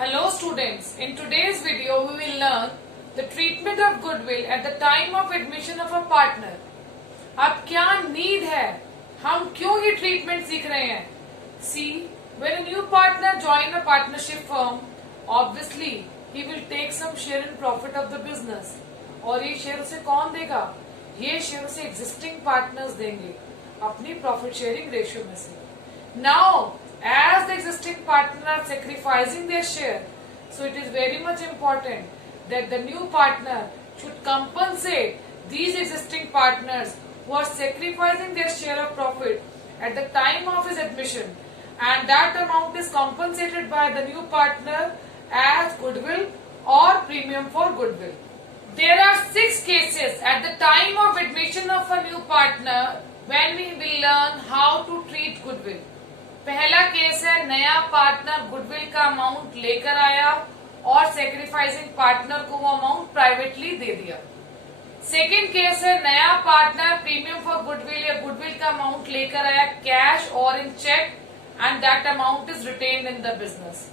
Hello students, in today's video we will learn the treatment of goodwill at the time of admission of a partner. अब क्या नीड है, हम क्यों ये ट्रीटमेंट सीख रहे हैं? See, when a new partner join a partnership firm, obviously he will take some share in profit of the business. और ये शेयर उसे कौन देगा? ये शेयर उसे एग्जिस्टिंग पार्टनर्स देंगे अपनी प्रॉफिट शेयरिंग रेशियो में से. Now, as the existing partners are sacrificing their share, so it is very much important that the new partner should compensate these existing partners who are sacrificing their share of profit at the time of his admission, and that amount is compensated by the new partner as goodwill or premium for goodwill. There are 6 cases at the time of admission of a new partner when we will learn how to treat goodwill. पहला केस है, नया partner goodwill का amount लेकर आया और sacrificing partner को वो amount privately दे दिया. सेकेंड केस है, नया पार्टनर प्रीमियम फॉर गुडविल या गुडविल का अमाउंट लेकर आया कैश और in cheque and that amount is retained in the business.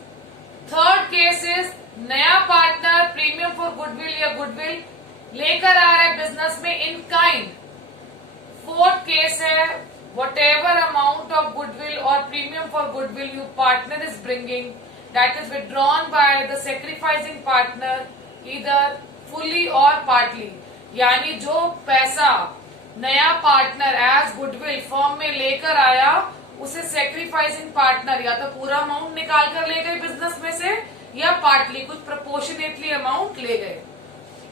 Third case is, नया पार्टनर प्रीमियम फॉर गुडविल या गुडविल लेकर आ रहा है बिजनेस में इन काइंड. फोर्थ केस है, whatever amount of goodwill or premium for goodwill your partner is bringing, that is withdrawn by the sacrificing partner either fully or partly. यानी जो पैसा नया पार्टनर एज गुडविल फर्म में लेकर आया उसे sacrificing partner या तो पूरा अमाउंट निकाल कर ले गए बिजनेस में से या पार्टली कुछ प्रोपोर्शनेटली अमाउंट ले गए.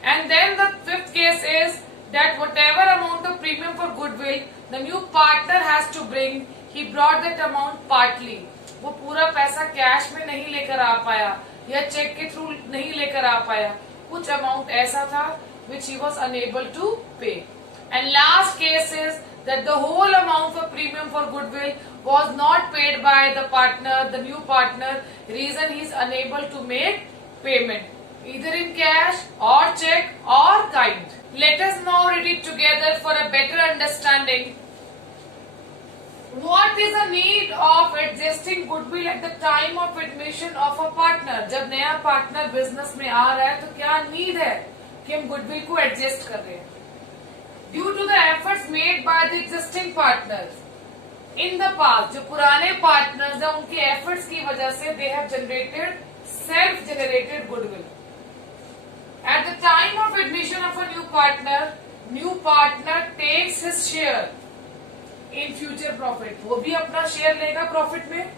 And then the fifth case is that whatever amount of premium for goodwill the new partner has to bring, he brought that amount partly. वो पूरा पैसा कैश में नहीं लेकर आ पाया या चेक के थ्रू नहीं लेकर आ पाया, कुछ अमाउंट ऐसा था which he was unable to pay. And last case is that the whole amount for premium for goodwill was not paid by the partner, the new partner. Reason he is unable to make payment either in cash or check or kind. Let us now read it together for a better understanding. What is the need of adjusting goodwill at the time of admission of a partner? जब नया partner business में आ रहा है तो क्या नीड है कि हम गुडविल को एडजस्ट कर रहे हैं? Due to the efforts made by the existing partners in the past, जो पुराने पार्टनर्स हैं उनके एफर्ट्स की वजह से they have generated self generated goodwill. At the time of admission of a new partner takes his share in future profit. वो भी अपना शेयर लेगा प्रॉफिट में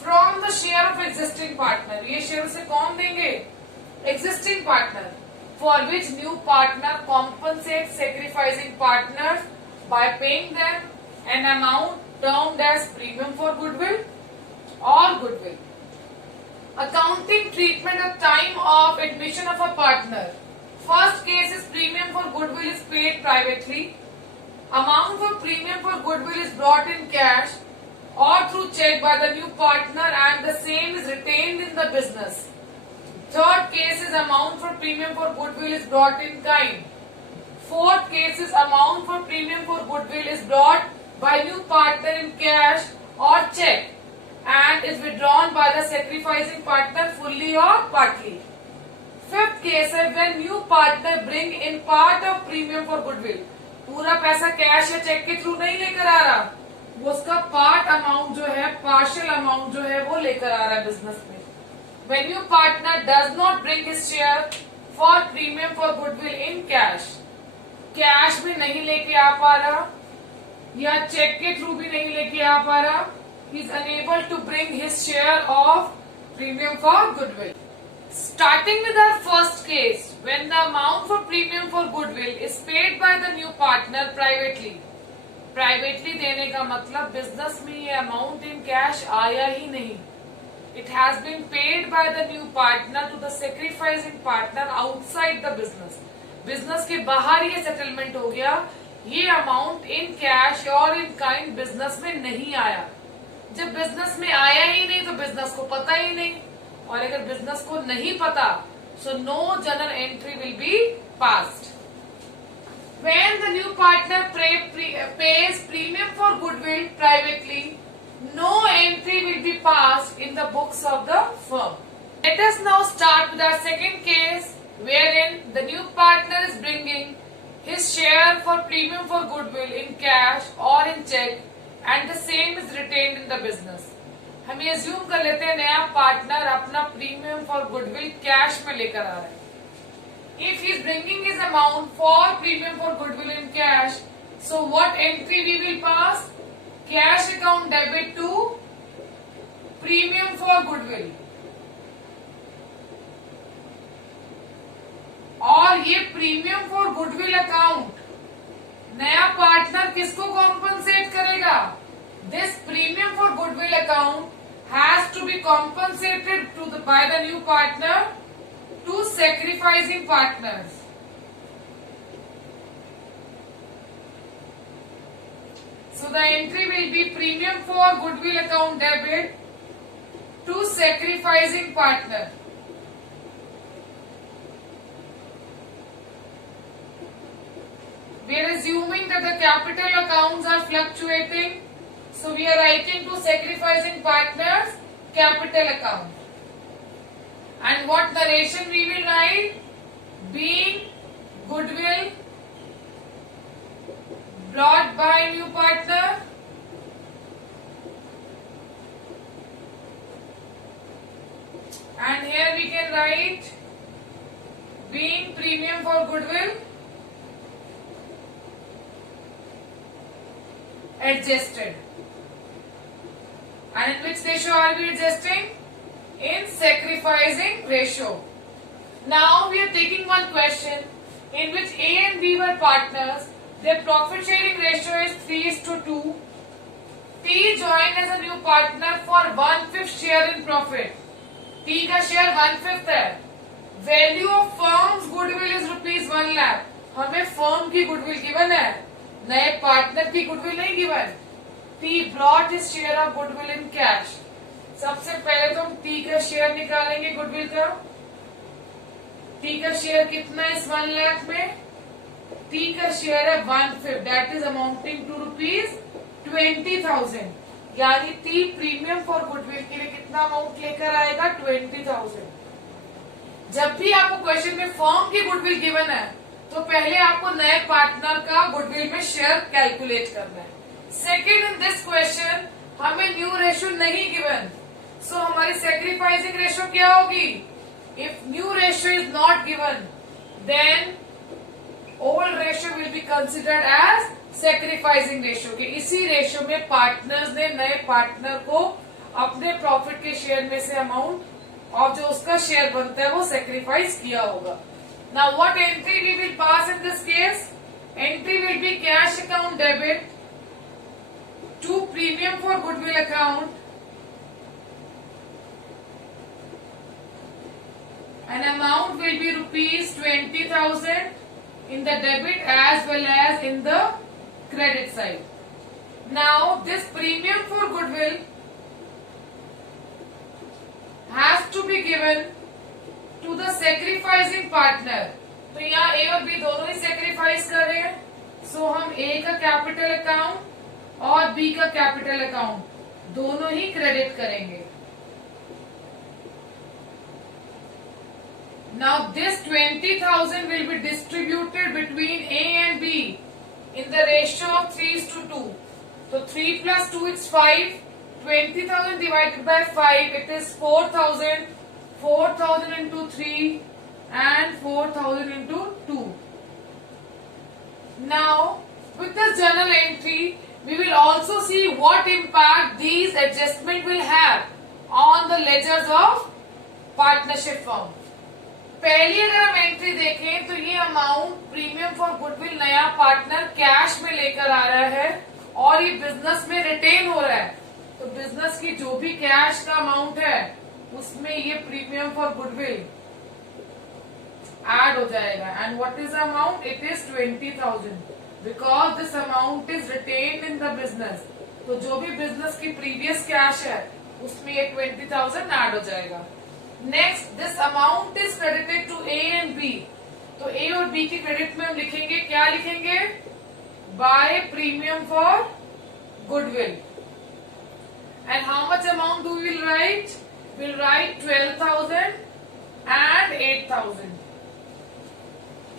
from the share of existing partner. ये शेयर उसे कौन देंगे? Existing partner, for which new partner compensates sacrificing partners by paying them an amount termed as premium for goodwill or goodwill. Accounting treatment at time of admission of a partner. First case is premium for goodwill is paid privately. Amount for premium for goodwill is brought in cash or through check by the new partner and the same is retained in the business. Third case is amount for premium for goodwill is brought in kind. Fourth case is amount for premium for goodwill is brought by new partner in cash or check and is withdrawn by the sacrificing partner fully or partly. Fifth case है when new partner bring in part of premium for goodwill. पूरा पैसा कैश या चेक के थ्रू नहीं लेकर आ रहा, वो उसका पार्ट अमाउंट जो है, पार्शियल अमाउंट जो है वो लेकर आ रहा है बिजनेस में. When new partner does not bring his share for premium for goodwill in cash, cash में नहीं लेके आ पा रहा या चेक के थ्रू भी नहीं लेके आ पा रहा, he is unable to bring his share of premium for goodwill. Starting with our first case, when the amount for premium for goodwill is paid by the new partner privately. Privately देने का मतलब बिजनेस में ये amount in cash आया ही नहीं. It has been paid by the new partner to the sacrificing partner outside the business. Business के बाहर ये सेटलमेंट हो गया, ये अमाउंट इन कैश और इन काइंड बिजनेस में नहीं आया. जब बिजनेस में आया ही नहीं तो बिजनेस को पता ही नहीं, और अगर बिजनेस को नहीं पता so no journal entry will be passed. When the new partner pays premium for goodwill privately, no entry will be passed in the books of the firm. Let Let us now start with our second case, wherein the new partner is bringing his share for premium for goodwill in cash or in check, and the same is retained in the business. हम ये assume कर लेते हैं नया पार्टनर अपना premium for goodwill cash में लेकर आ रहा है. If he is bringing his amount for premium for goodwill in cash, so what entry we will pass? Cash account debit to premium for goodwill. और ये प्रीमियम फॉर गुडविल अकाउंट नया partner किसको compensate करेगा? This premium for goodwill account has to be compensated by the new partner to sacrificing partners. So the entry will be premium for goodwill account debit to sacrificing partner. We are assuming that the capital accounts are fluctuating, so we are writing to sacrificing partners capital account. And what narration we will write? Being goodwill brought by new partner, and here we can write being premium for goodwill adjusted. And in which ratio are we adjusting? In sacrificing ratio. Now we are taking one question in which A and B were partners. Their profit sharing ratio is 3:2. T joined as a new partner for 1/5 share in profit. T का शेयर 1/5 है. Value of firm's goodwill is ₹1 lakh. हमें फर्म की goodwill given है, नए पार्टनर की गुडविल नहीं given. T brought his share of goodwill in cash. सबसे पहले तो हम T का शेयर निकालेंगे गुडविल का. T का शेयर कितना है इस 1 लाख में? T का शेयर है 1/5, दैट इज अमाउंटिंग टू ₹20,000. यानी T प्रीमियम फॉर गुडविल के लिए कितना अमाउंट लेकर आएगा? 20,000. जब भी आपको क्वेश्चन में फर्म की गुडविल गिवन है तो पहले आपको नए पार्टनर का गुडविल में शेयर कैलकुलेट करना है. सेकेंड, इन दिस क्वेश्चन हमें न्यू रेशियो नहीं गिवन, सो हमारी सैक्रिफाइसिंग रेशियो क्या होगी? If new ratio is not given then old ratio will be considered as sacrificing ratio. कि इसी रेशियो में पार्टनर्स ने नए पार्टनर को अपने प्रॉफिट के शेयर में से अमाउंट और जो उसका शेयर बनता है वो सैक्रिफाइस किया होगा. Now what entry we will pass in this case? Entry will be cash account debit to premium for goodwill account, and amount will be ₹20,000 in the debit as well as in the credit side. Now this premium for goodwill has to be given to the sacrificing partner. तो यहाँ A और B दोनों ही सेक्रीफाइस कर रहे हैं, सो हम A का capital account और B का कैपिटल अकाउंट दोनों ही क्रेडिट करेंगे. Now this 20,000 will be distributed between A and B in the ratio of 3:2. So 3 plus 2 is 5. 20,000 divided by 5, it is 4,000. 4,000 into 3 and 4,000 into 2. Now with this journal entry we will also see what impact these adjustment will have on the ledgers of partnership firm. पहली अगर हम एंट्री देखें तो ये amount premium for goodwill नया partner cash में लेकर आ रहा है और ये बिजनेस में रिटेन हो रहा है. तो बिजनेस की जो भी कैश का अमाउंट है उसमें ये प्रीमियम फॉर गुडविल ऐड हो जाएगा. And what is the amount? It is 20,000 because this amount is retained in the business. तो जो भी बिजनेस की प्रीवियस कैश है उसमें ये 20,000 ऐड हो जाएगा. Next, this amount is credited to A and B. तो ए और बी के क्रेडिट में हम लिखेंगे, क्या लिखेंगे? By premium for goodwill. And how much amount do will write? We'll write 12,000 8,000।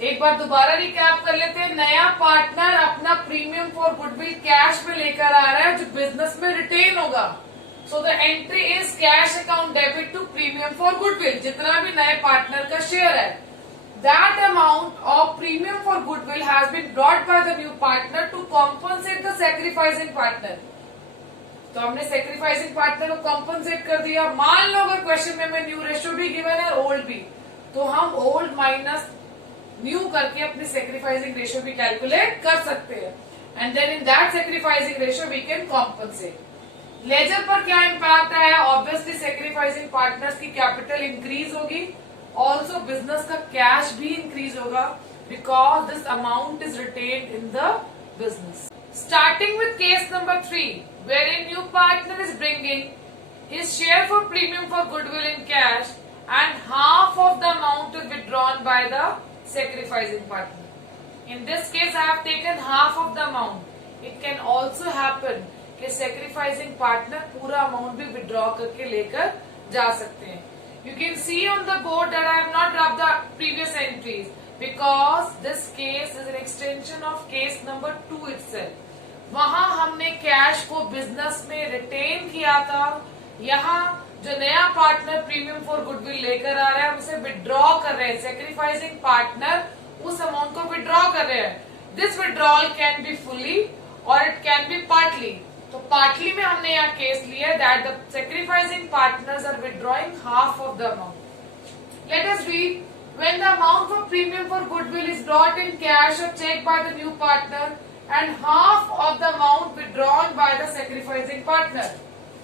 एक बार दोबारा रिकैप कर लेते हैं। नया पार्टनर अपना प्रीमियम फॉर गुडविल कैश में लेकर आ रहा है जो बिजनेस में रिटेन होगा। So the entry is cash account debit to premium for goodwill. जितना भी नए पार्टनर का शेयर है, that amount of premium for goodwill has been brought by the new partner to compensate the sacrificing partner. तो हमने sacrificing partner को कॉम्पनसेट कर दिया। मान लो अगर क्वेश्चन में न्यू रेशियो भी गिवन है, ओल्ड भी, तो हम ओल्ड माइनस न्यू करके अपनी सैक्रिफाइसिंग रेशियो भी कैलकुलेट कर सकते हैं। And then in that sacrificing ratio we can compensate. Ledger पर क्या इम्पैक्ट आया? ऑब्वियसली सैक्रिफाइसिंग पार्टनर्स की कैपिटल इंक्रीज होगी, ऑल्सो बिजनेस का कैश भी इंक्रीज होगा because this amount is retained in the business. Starting with case number 3, wherein new partner is bringing his share for premium for goodwill in cash and half of the amount is withdrawn by the sacrificing partner. In this case, I have taken half of the amount. It can also happen कि sacrificing partner पूरा amount भी withdraw करके लेकर जा सकते हैं. You can see on the board that I have not rubbed the previous entries because this case is an extension of case number 2 itself. वहां हमने कैश को बिजनेस में रिटेन किया था। यहाँ जो नया पार्टनर प्रीमियम फॉर गुडविल लेकर आ रहा है, उसे विड्रॉ कर रहे हैं। सैक्रिफाइसिंग पार्टनर उस अमाउंट को विड्रॉ कर रहे हैं। This withdrawal can be fully और इट कैन बी पार्टली। तो पार्टली में हमने यहाँ केस लिया that the sacrificing partners are withdrawing half of the amount. Let us read when the amount for premium for goodwill is brought in cash और cheque by the new partner and half of the amount withdrawn by the sacrificing partner।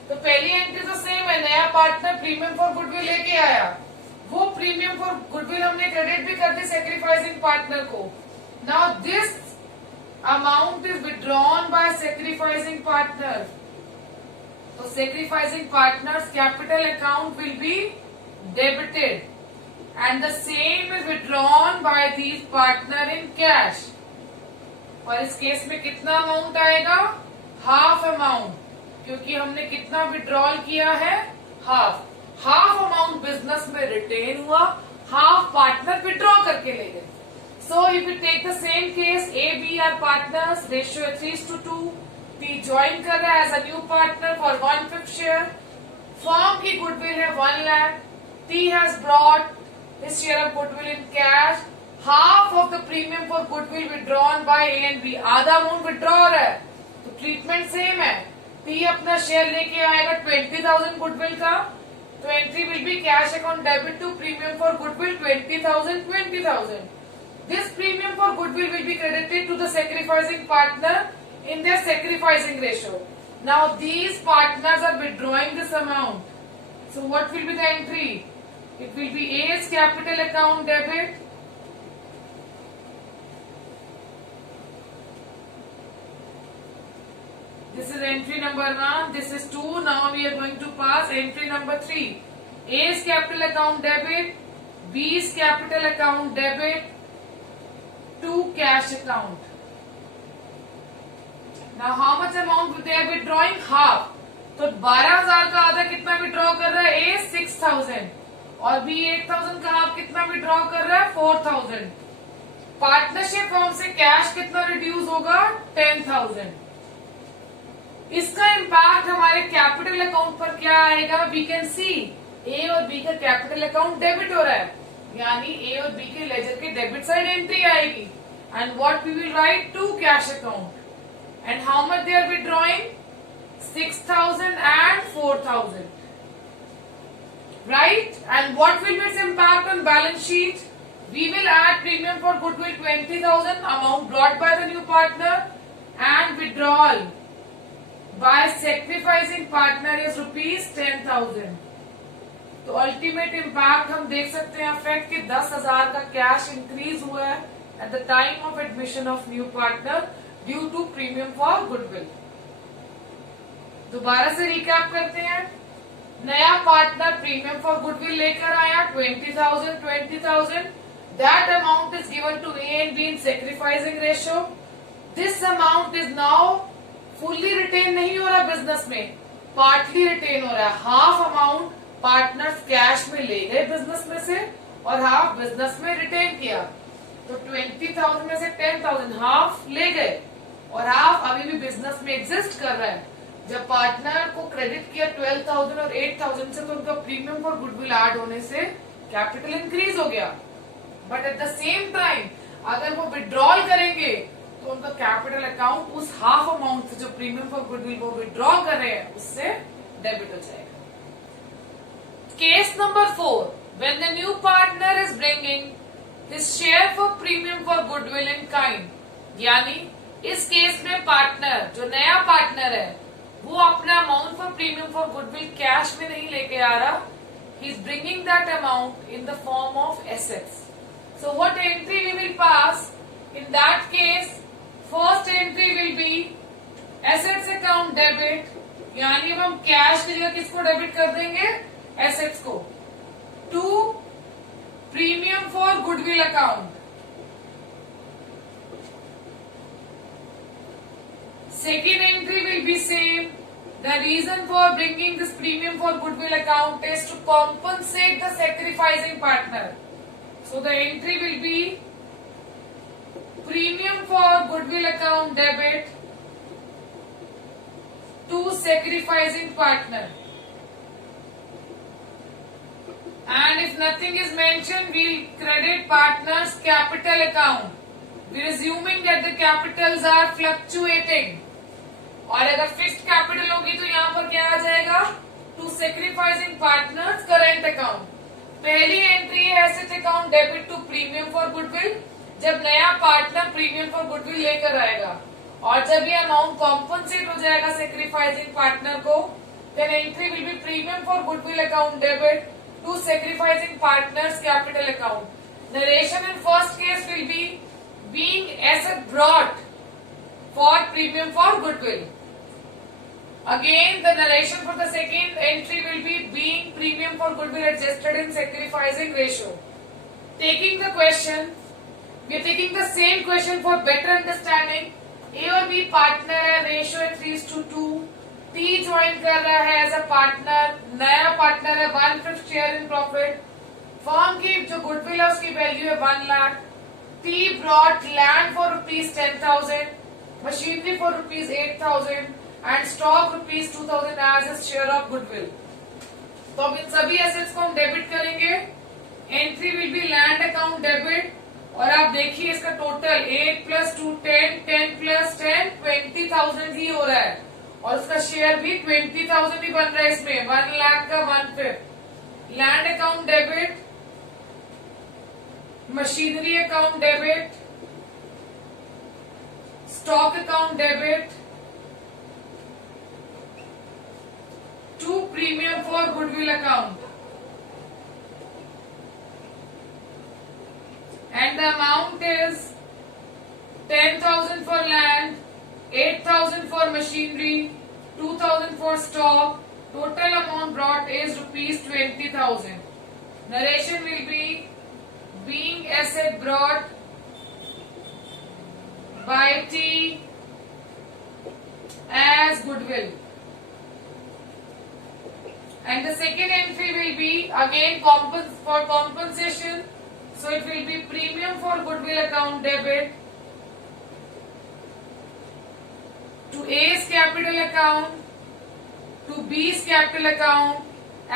तो पहली एंट्री तो सेम है, नया partner premium for goodwill लेके आया, वो premium for goodwill हमने क्रेडिट भी कर दी सैक्रिफाइसिंग पार्टनर को। Now this amount is withdrawn by sacrificing partner. तो sacrificing partners capital account will be debited and the same is withdrawn by these partner in cash. और इस case में कितना अमाउंट आएगा? हाफ अमाउंट, क्योंकि हमने कितना विड्रॉल किया है? हाफ अमाउंट बिजनेस में रिटेन हुआ, हाफ पार्टनर विड्रॉ करके ले गए। So if you take the same case, A B are partners, ratio 3:2, P join कर रहा है as a new partner for 1/5 share. Firm की गुडविल है 1 lakh, T has brought his share of goodwill in cash, half of the premium for goodwill withdrawn by A and B. आधा amount withdraw हो रहा है तो ट्रीटमेंट सेम है। P अपना share लेके आएगा 20,000 गुडविल का, तो entry will be cash account debit to premium for goodwill 20,000। This premium for goodwill will be credited to the sacrificing partner in their sacrificing ratio. Now these partners are withdrawing this amount, so what will be the entry? It will be as capital account debit This is entry number 1, this is 2, now we are going to pass entry number 3. A's capital account debit, B's capital account debit to cash account. Now how much amount they are withdrawing? Half. तो 12,000 का आधा कितना विड्रॉ कर रहा है? A 6,000 और B 8,000 का हाफ कितना विड्रॉ कर रहा है? 4,000। पार्टनरशिप फॉर्म से कैश कितना रिड्यूस होगा? 10,000। इसका इम्पैक्ट हमारे कैपिटल अकाउंट पर क्या आएगा? वी कैन सी ए और बी का कैपिटल अकाउंट डेबिट हो रहा है, यानी ए और बी के लेजर के डेबिट साइड एंट्री आएगी। And what we will write? To cash account. And how much they are withdrawing? 6,000 and 4,000, right? And what will be its impact on balance sheet? We will add premium for goodwill 20,000 amount brought by the new partner and withdrawal by sacrificing partner is rupees 10,000। तो ultimate impact हम देख सकते हैं इफेक्ट कि 10,000 का cash increase हुआ है at the time of admission of new partner due to premium for goodwill. दोबारा से रिकैप करते हैं। नया पार्टनर प्रीमियम फॉर गुडविल लेकर आया 20,000। That amount is given to A and B in sacrificing ratio. This amount is now fully retain नहीं हो रहा बिजनेस में, पार्टली रिटेन हो रहा है। हाफ अमाउंट पार्टनर्स कैश में ले गए बिजनेस में से और हाफ बिजनेस में रिटेन किया। तो 20,000 में से 10,000 हाफ ले गए और हाफ अभी भी बिजनेस में एग्जिस्ट कर रहा है। जब पार्टनर को क्रेडिट किया 12,000 और 8,000 से, तो उनका प्रीमियम फॉर गुडविल ऐड होने से कैपिटल इंक्रीज हो गया। But at the same time अगर वो विड्रॉल करेंगे तो उनका कैपिटल अकाउंट उस हाफ अमाउंट से जो प्रीमियम फॉर गुडविल वो विड्रॉ कर रहे हैं उससे डेबिट हो जाएगा। Case number 4, when the new partner is bringing his share for premium for goodwill in kind, यानी इस केस में पार्टनर जो नया पार्टनर है वो अपना amount for premium for goodwill cash में नहीं लेके आ रहा, he is bringing that amount in the form of assets. So what entry we will pass? In that case, first entry will be assets account debit, यानी अब हम कैश की जगह किसको डेबिट कर देंगे? एसेट्स को, to premium for goodwill account. Second entry will be same. The reason for bringing this premium for goodwill account is to compensate the sacrificing partner. So the entry will be premium for goodwill account debit to sacrificing partner. And if nothing is mentioned, we'll credit partner's capital account. We're assuming that the capitals are fluctuating. और अगर fixed capital होगी तो यहाँ पर क्या आ जाएगा? To sacrificing partners current account. पहली एंट्री है asset account debit to premium for goodwill, जब नया पार्टनर प्रीमियम फॉर गुडविल लेकर आएगा और जब ये अमाउंट कॉम्पनसेट हो जाएगा सेक्रीफाइसिंग पार्टनर को, then entry will be premium for goodwill account debit to sacrificing partners capital account. Narration in first case will be being asset brought for premium for goodwill. Again, the narration for the second entry will be being premium for goodwill adjusted in sacrificing ratio. Taking the question, we are taking the same question for better understanding. A और B partner है, ratio है 3:2. T join कर रहा है as a partner, नया partner है 1/5 share in profit. Firm की जो goodwill है उसकी value है 1 lakh. T brought land for ₹10,000. Machinery for ₹8,000 and stock ₹2,000 as a share of goodwill. तो अब इन सभी एसेट्स को हम डेबिट करेंगे। Entry will B land account debit और आप देखिए इसका टोटल 8 + 2 10, 10 + 10 20,000 ही हो रहा है और उसका शेयर भी 20,000 ही बन रहा है इसमें, 1 लाख का 1/5। Land account debit, machinery account debit, stock account debit to premium for goodwill account, and the amount is 10,000 for land, 8,000 for machinery, 2,000 for stock. Total amount brought is ₹20,000. Narration will be being asset brought by T as goodwill. And the second entry will be again for compensation. So it will be premium for goodwill account debit to A's capital account to B's capital account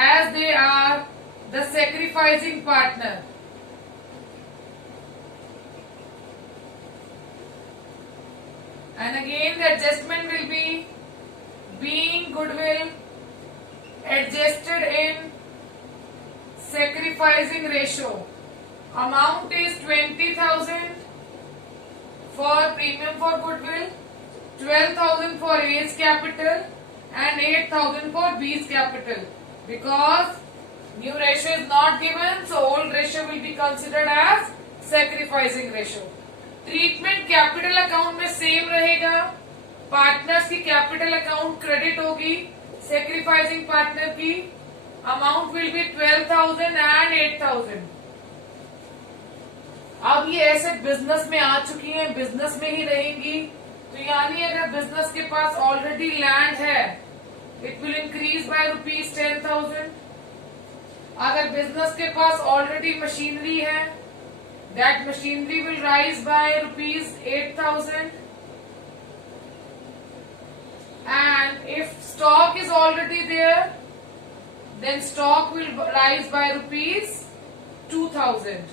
as they are the sacrificing partner. And again the adjustment will be being goodwill adjusted in sacrificing ratio. Amount is 20,000 for premium for goodwill, 12,000 for A's capital and 8,000 for B's capital. Because new ratio is not given, so old ratio will be considered as sacrificing ratio. Treatment capital account में सेम रहेगा, पार्टनर्स की capital account credit होगी, sacrificing partner की amount will be 12,000 एंड 8,000। अब ये asset business में आ चुकी हैं, बिजनेस में ही रहेंगी, तो यानी अगर बिजनेस के पास ऑलरेडी लैंड है, इट विल इंक्रीज बाय ₹10,000। अगर बिजनेस के पास ऑलरेडी मशीनरी है, that machinery will rise by ₹8,000. And if stock is already there, then stock will rise by ₹2,000.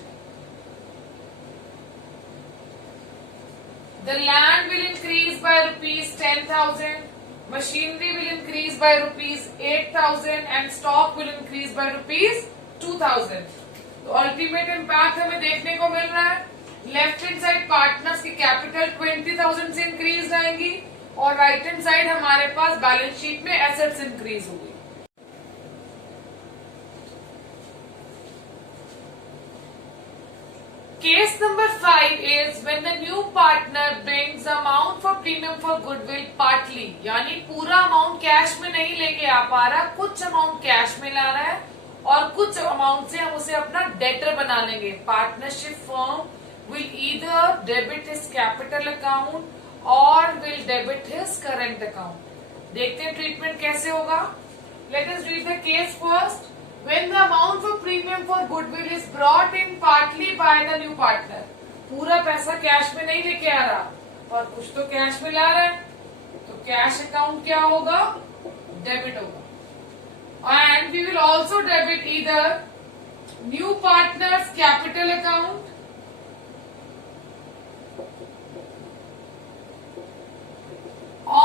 The land will increase by ₹10,000. Machinery will increase by ₹8,000 and stock will increase by ₹2,000. तो ultimate impact हमें देखने को मिल रहा है, left hand side partners की कैपिटल 20,000 से इंक्रीज आएंगी और राइट हैंड साइड हमारे पास बैलेंस शीट में एसेट्स इंक्रीज होगी. Case number 5 is when the new partner brings amount for premium for goodwill partly, यानी पूरा अमाउंट कैश में नहीं लेके आ पा रहा, कुछ अमाउंट कैश में ला रहा है और कुछ अमाउंट से हम उसे अपना डेटर बना लेंगे. Partnership firm will either debit his capital account और will debit his current account. देखते हैं ट्रीटमेंट कैसे होगा. Let us read the case first. When the amount for premium for goodwill is brought in partly by the new partner, पूरा पैसा कैश में नहीं लेके आ रहा और कुछ तो कैश में ला रहा है, तो कैश अकाउंट क्या होगा? डेबिट होगा. And we will also debit either new partner's capital account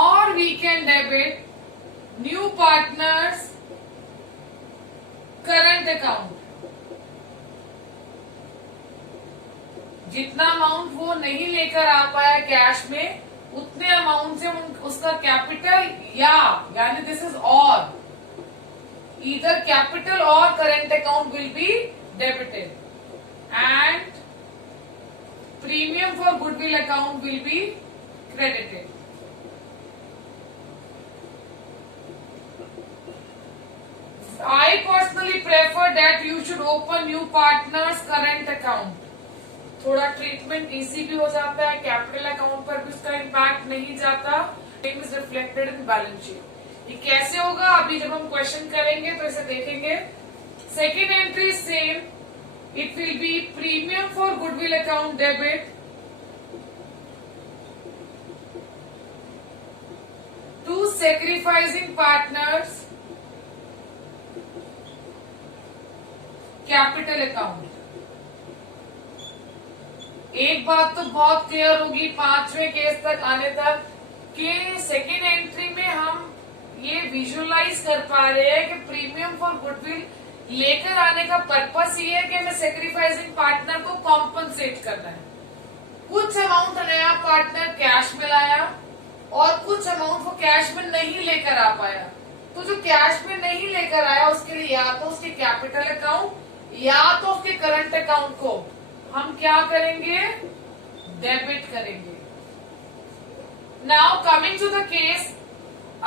or we can debit new partner's current account. जितना अमाउंट वो नहीं लेकर आ पाया कैश में, उतने अमाउंट से उसका कैपिटल यानी दिस इज और ईदर कैपिटल और current account will be debited and premium for goodwill account will be credited. I personally prefer that you should open new partner's current account. थोड़ा ट्रीटमेंट इजी भी हो जाता है, कैपिटल अकाउंट पर भी उसका इम्पैक्ट नहीं जाता. It is reflected in balance sheet. ये कैसे होगा अभी जब हम क्वेश्चन करेंगे तो इसे देखेंगे. Second entry same, it will be premium for goodwill account debit to sacrificing partners capital account. एक बात तो बहुत क्लियर होगी 5वें केस तक आने तक कि सेकेंड एंट्री में हम ये विजुअलाइज कर पा रहे हैं कि प्रीमियम फॉर गुडविल लेकर आने का पर्पस ये है कि हमें सेक्रीफाइसिंग पार्टनर को कॉम्पनसेट करना है. कुछ अमाउंट नया पार्टनर कैश में लाया और कुछ अमाउंट वो कैश में नहीं लेकर आ पाया. तो जो कैश में नहीं लेकर आया उसके लिए या तो उसके कैपिटल अकाउंट या तो उसके करंट अकाउंट को हम क्या करेंगे? डेबिट करेंगे. Now coming to the case,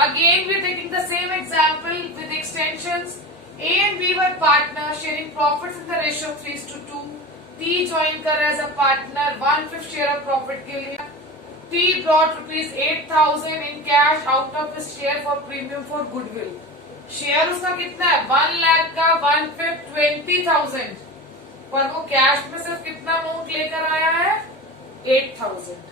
again we are taking the same example with extensions. A and B were partners sharing profits in the ratio of 3:2. T join कर रहा है as a partner 1/5 share of profit के लिए. T brought ₹8,000 in cash out of his share for premium for goodwill. Share उसका कितना है? 1 लाख का 1/5 20,000, पर वो कैश में सिर्फ कितना अमाउंट लेकर आया है? 8,000.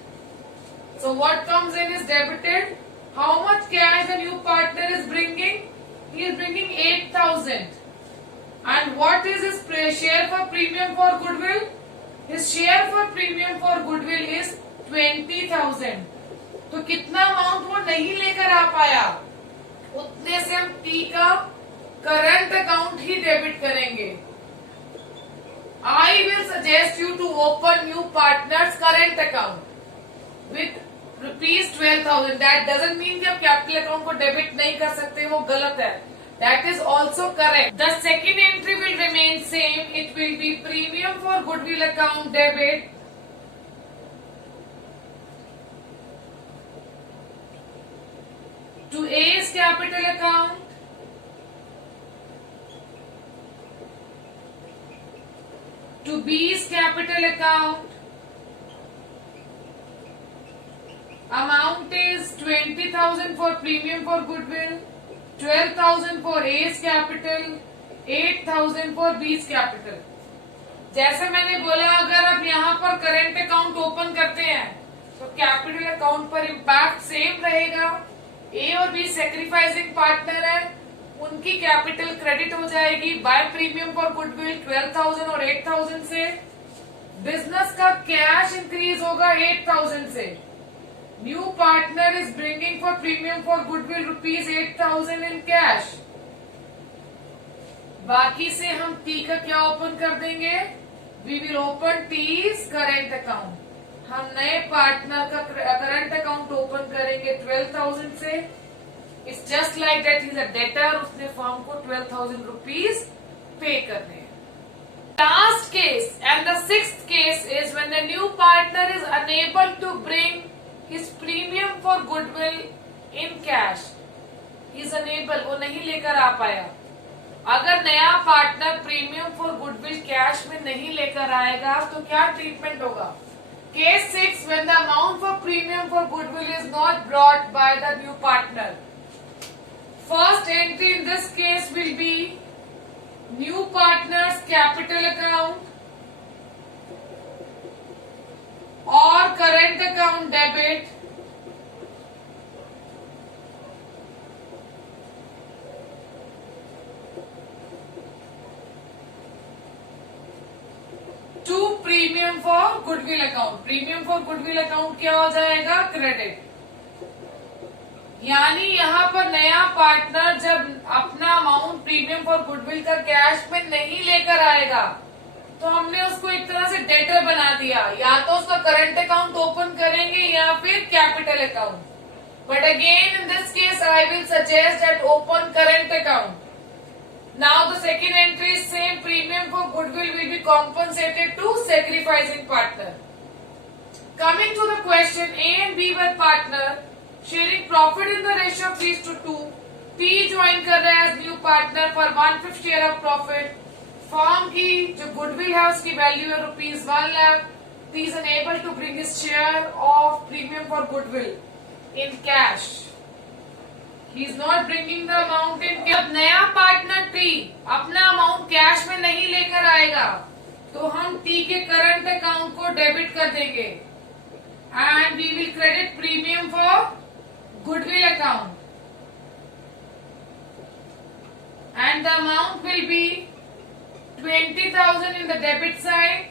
So what comes in is debited. How much cash the new partner is bringing? He is bringing 8,000. And what is his share for premium for goodwill? His share for premium for goodwill is 20,000. तो कितना अमाउंट वो नहीं लेकर आ पाया, उतने से हम T का करंट अकाउंट ही डेबिट करेंगे. I will suggest you to open new partners current account with ₹12,000. That doesn't mean कि आप कैपिटल अकाउंट को डेबिट नहीं कर सकते, वो गलत है. That is also correct. The second entry will remain same. It will be premium for goodwill account debit to A's capital account to B's capital account. Amount is 20,000 for premium for goodwill, 12,000 for A's capital 8,000 फॉर बीज कैपिटल। जैसे मैंने बोला, अगर आप यहाँ पर current account open करते हैं तो कैपिटल अकाउंट पर इम्पैक्ट सेम रहेगा। ए और बी सेक्रीफाइसिंग पार्टनर है, उनकी कैपिटल क्रेडिट हो जाएगी बाय प्रीमियम फॉर गुडविल 12,000 और 8,000 से। बिजनेस का कैश इंक्रीज होगा 8,000 से। New partner is bringing for premium for goodwill ₹8,000 in cash. बाकी से हम टी का क्या ओपन कर देंगे? We will open T's current account. हम नए पार्टनर का करंट अकाउंट ओपन करेंगे 12,000 से। It's just like that, is a debtor, उसने फर्म को 12,000 रुपीज पे करने हैं। Last case and the sixth case is when the new partner is unable to bring his premium for goodwill in cash. He is unable, वो नहीं लेकर आ पाया। अगर नया partner premium for goodwill cash में नहीं लेकर आएगा तो क्या ट्रीटमेंट होगा? केस 6, when the amount for premium for goodwill is not brought by the new partner. First entry in this case will be new partner's capital account or current account debit to premium for goodwill account. Premium for goodwill account क्या हो जाएगा? क्रेडिट। यानी यहाँ पर नया पार्टनर जब अपना amount premium for goodwill का कैश में नहीं लेकर आएगा तो हमने उसको एक तरह से डेटर बना दिया। या तो उसका करंट अकाउंट ओपन करेंगे या फिर capital account. But again in this case I will suggest that open current account. Now the second entry is same, premium for goodwill will be compensated to sacrificing partner. Coming to the question, A and B were partner sharing profit in the ratio of 3:2। P join कर रहा है as new partner for 1/5 share of profit. Firm की जो goodwill है उसकी value है ₹1 lakh. P is unable to bring his share of premium for goodwill in cash. He is not bringing the amount in cash. नया partner T अपना amount cash में नहीं लेकर आएगा तो हम टी के करंट अकाउंट को डेबिट कर देंगे and we will credit premium for goodwill account, and the amount will be 20,000 in the debit side,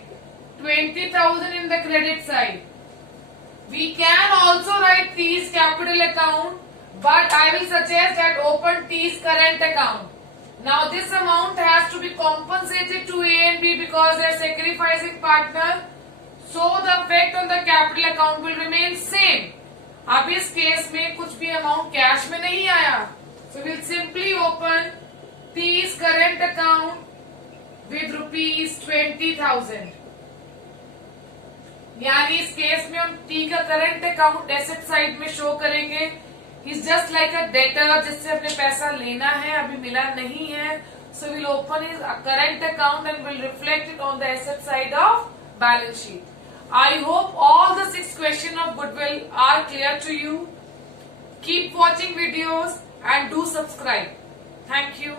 20,000 in the credit side. We can also write T's capital account, but I will suggest that open T's current account. Now this amount has to be compensated to A and B because they are sacrificing partner, so the effect on the capital account will remain same. अब इस case में कुछ भी amount cash में नहीं आया, so will simply open T's current account with ₹20,000। यानी इस केस में हम टी का करंट अकाउंट एसेट साइड में शो करेंगे। Is just like a debtor जिससे हमने पैसा लेना है, अभी मिला नहीं है, so will open his current account and will reflect it on the asset side of balance sheet. I hope all the 6 questions of goodwill are clear to you. Keep watching videos and do subscribe. Thank you.